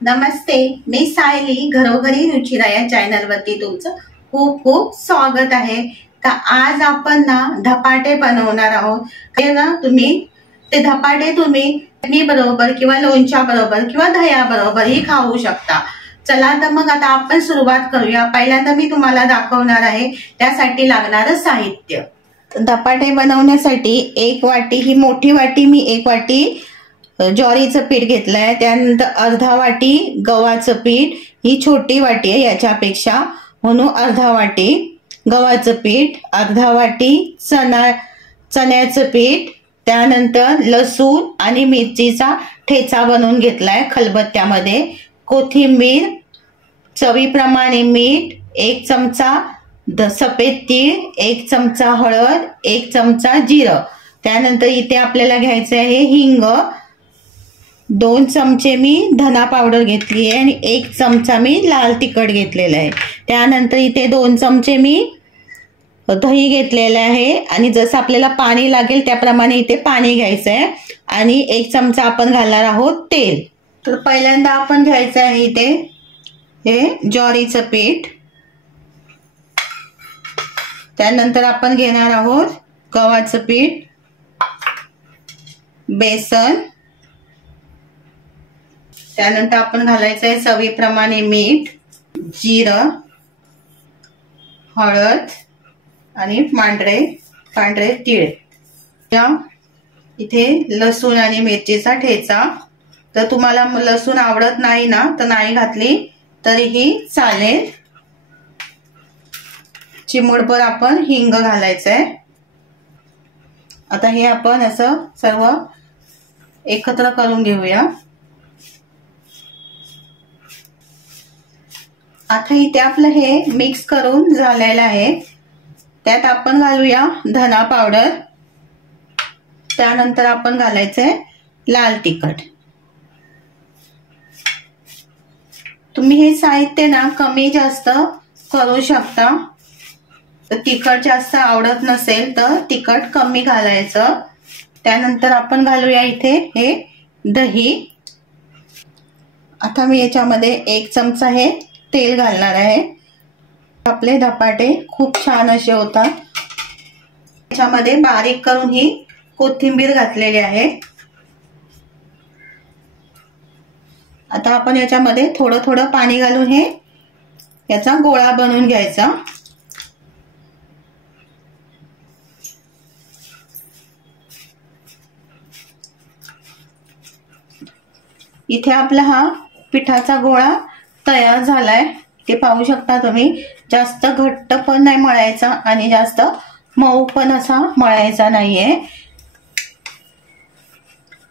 नमस्ते, मी सायली घरोघरी रुचिरा या चॅनल वरती तुमचं खूप खूप स्वागत आहे। तर आज आपण ना धपाटे बनवणार आहोत। हे ना तुम्ही ते धपाटे तुम्ही चटणी बरोबर किंवा लोणच्या बरोबर किंवा दह्या बरोबर ही खाऊ शकता। चला तर मग आता आपण सुरुवात करूया। पहिल्यांदा मी तुम्हाला दाखवणार आहे त्यासाठी लागणारं साहित्य। धपाटे बनवण्यासाठी एक वाटी, ही मोठी वाटी, मी एक वाटी ज्वारीचं पीठ घेतलंय। त्यानंतर अर्धा वाटी गव्हाचं पीठ, ही छोटी वाटी आहे याच्यापेक्षा, म्हणून अर्धा वाटी गव्हाचं पीठ, अर्धा वाटी चण्याचं पीठ, त्यानंतर लसूण आणि मिरचीचा ठेचा बनवून घेतलाय खलबत्त्यामध्ये, कोथिंबीर, चवीप्रमाणे मीठ, एक चमचा सफेद तीळ, एक चमचा हळद, एक चमचा जिरं, त्यानंतर इथे आपल्याला घ्यायचं आहे हिंग, 2 चमचे मी धना पावडर घेतली आहे आणि 1 चमचा मी लाल तिखट घेतलेला आहे। त्यानंतर इथे 2 चमचे मी दही घेतलेले आहे आणि जसं आपल्याला पाणी लागेल त्याप्रमाणे इथे पाणी घ्यायचं आहे आणि 1 चमचा आपण घालणार आहोत तेल। तर पहिल्यांदा आपण घ्यायचं आहे इथे हे ज्वारीचं पीठ, त्यानंतर आपण घेणार आहोत गव्हाचं पीठ, बेसन, त्यानंतर आपण घालायचं आहे चवीप्रमाणे मीठ, जिरं, हळद आणि पांढरे तीळ, इथे लसूण आणि मिरचीचा ठेचा। तर तुम्हाला लसूण आवडत नाही ना तर नाही घातली तरीही चालेल। चिमूटभर आपण हिंग घालायचंय। आता हे आपण असं सर्व एकत्र करून घेऊया। आता इथे आपलं हे मिक्स करून झालेलं आहे। त्यात आपण घालूया धना पावडर, त्यानंतर आपण घालायचंय लाल तिखट। तुम्ही हे साहित्य ना कमी जास्त करू शकता। तर तिखट जास्त आवडत नसेल तर तिखट कमी घालायचं। त्यानंतर आपण घालूया इथे हे दही। आता मी याच्यामध्ये 1 चमचा हे तेल घालणार आहे। आपले धपाटे खूप छान असे होतात। याच्यामध्ये बारीक करून ही कोथिंबीर घातलेली आहे। आता आपण याच्यामध्ये थोडं थोडं पाणी घालून हे याचा गोळा बनवून घ्यायचा। इथे आपला हा पिठाचा गोळा तयार झालाय, ते पाहू शकता तुम्ही। जास्त घट्ट पण नाही मळायचा आणि जास्त मऊ पण असा मळायचा नाहीये।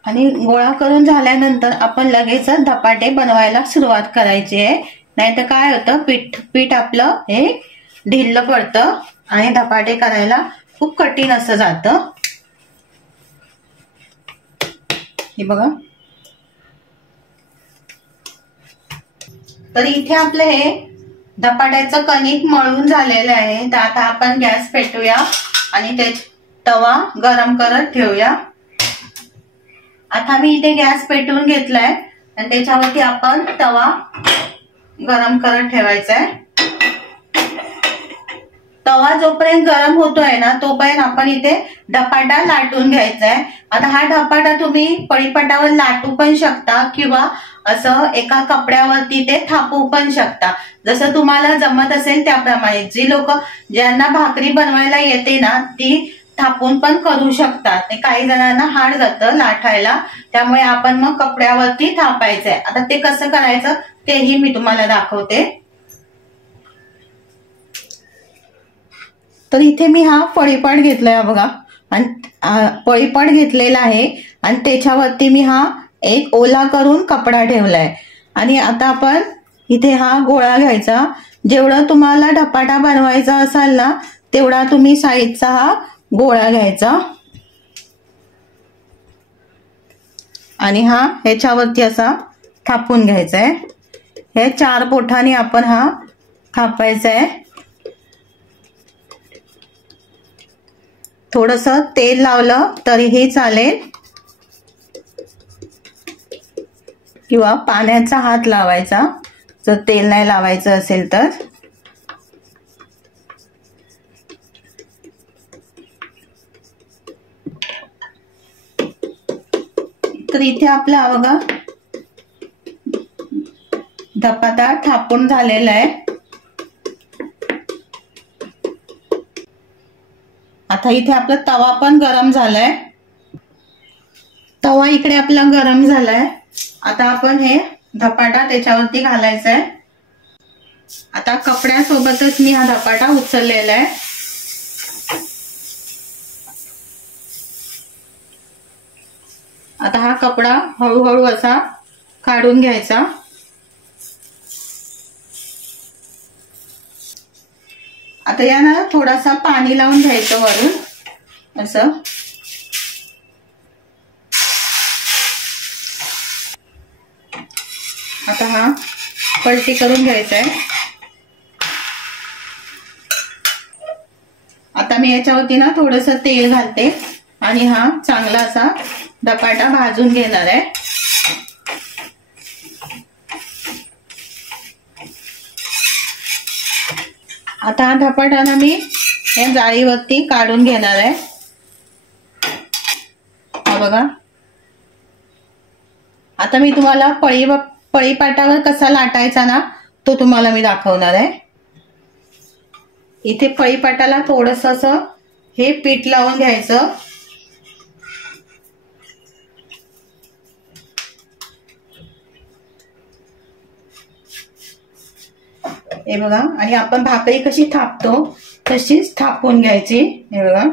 आणि गोळा करून झाल्यानंतर आपण लगेच धपाटे बनवायला सुरुवात करायची आहे, नाहीतर काय होतं पीठ आपलं हे ढिल्लं पडतं आणि धपाटे करायला खूप कठीण असं जातं। हे बघा, तर इथे आपलं हे धपाट्याचं कणिक मळून झालेलं आहे। तर आता आपण गॅस पेटवूया आणि ते तवा गरम करत ठेवूया। आता मी इथे गॅस पेटवून घेतलाय आणि त्याच्यावरती आपण तवा गरम करत ठेवायचा आहे। तवा जोपर्यंत गरम होतोय ना तोपर्यंत आपण इथे धपाटा लाटून घ्यायचा आहे। आता हा धपाटा तुम्ही पळीपटावर लाटू पण शकता किंवा असं एका कपड्यावरती ते थापू पण शकता, जसं तुम्हाला जमत असेल त्याप्रमाणे। जी लोक ज्यांना भाकरी बनवायला येते ना ती थापून पण करू शकतात। काही जणांना हार्ड जातं लाटायला, त्यामुळे आपण मग कपड्यावरती थापायचंय। आता ते कसं करायचं तेही मी तुम्हाला दाखवते। तर इथे मी हा पळीपाट घेतलाय बघा, आणि पळीपाट घेतलेला आहे आणि त्याच्यावरती मी हा एक ओला करून कपडा ठेवलाय। आणि आता आपण इथे हा गोळा घ्यायचा। जेवढं तुम्हाला धपाटा बनवायचा असाल ना तेवढा तुम्ही साईजचा हा गोळा घ्यायचा आणि हा ह्याच्यावरती असा थापून घ्यायचा आहे। हे 4 बोटांनी आपण हा थापायचा आहे। थोडंसं तेल लावलं तरीही चालेल किंवा पाण्याचा हात लावायचा जर तेल नाही लावायचं असेल तर. तर इथे आपला बघा धपाटा थापून झालेला आहे. आता इथे आपला तवा पण गरम झालाय. तवा इकडे आपला गरम झालाय. आता आपण हे धपाटा त्याच्यावरती घालायचा आहे. आता कपड्यासोबतच मी हा धपाटा उचललेला आहे. आता हा कपडा हळूहळू असा काढून घ्यायचा. आता याला थोडासा पाणी लावून घ्यायचं वरून असं. आता हा पलटी करून घ्यायचा आहे. आता मी याच्यावरती ना थोडंसं तेल घालते आणि हा चांगला असा धपाटा भाजून घेणार आहे. आता हा धपाटा ना मी या जाळीवरती काढून घेणार आहे. हा बघा. आता मी तुम्हाला पळीपाटावर कसा लाटायचा ना तो तुम्हाला मी दाखवणार आहे. इथे पळीपाटाला थोडंसं असं हे पीठ लावून घ्यायचं. हे बघा. आणि आपण भाकरी कशी थापतो तशीच थापून घ्यायची. हे बघा.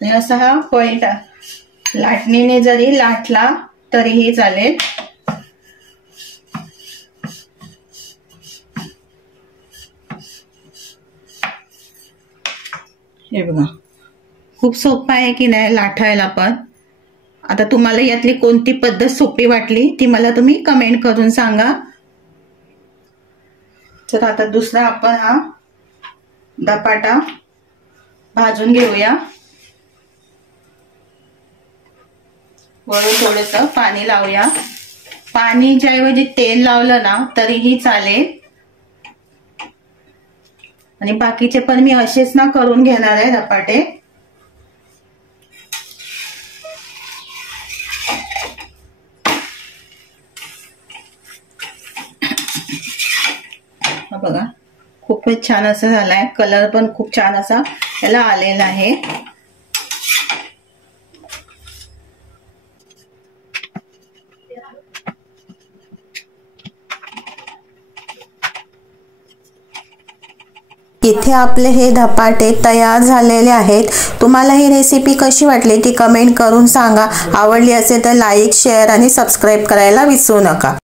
असा हा पॉइंट लाटणीने जरी लाटला तरीही चालेल. हे बघा खूप सोपं आहे की नाही लाटायला पण. आता तुम्हाला यातली कोणती पद्धत सोपी वाटली ती मला तुम्ही कमेंट करून सांगा. तर आता दुसरा आपण हा धपाटा भाजून घेऊया. वरून थोडंसं पाणी लावूया. पाणीच्या ऐवजी तेल लावलं ना तरीही चालेल. आणि बाकीचे पण मी असेच ना करून घेणार आहे धपाटे. बघा खूपच छान असं झालाय. कलर पण खूप छान असा याला आलेला आहे. इथे आपले हे धपाटे तयार झालेले आहेत. तुम्हाला ही रेसिपी कशी वाटली ती कमेंट करून सांगा. आवडली असेल तर लाईक, शेअर आणि सबस्क्राईब करायला विसरू नका.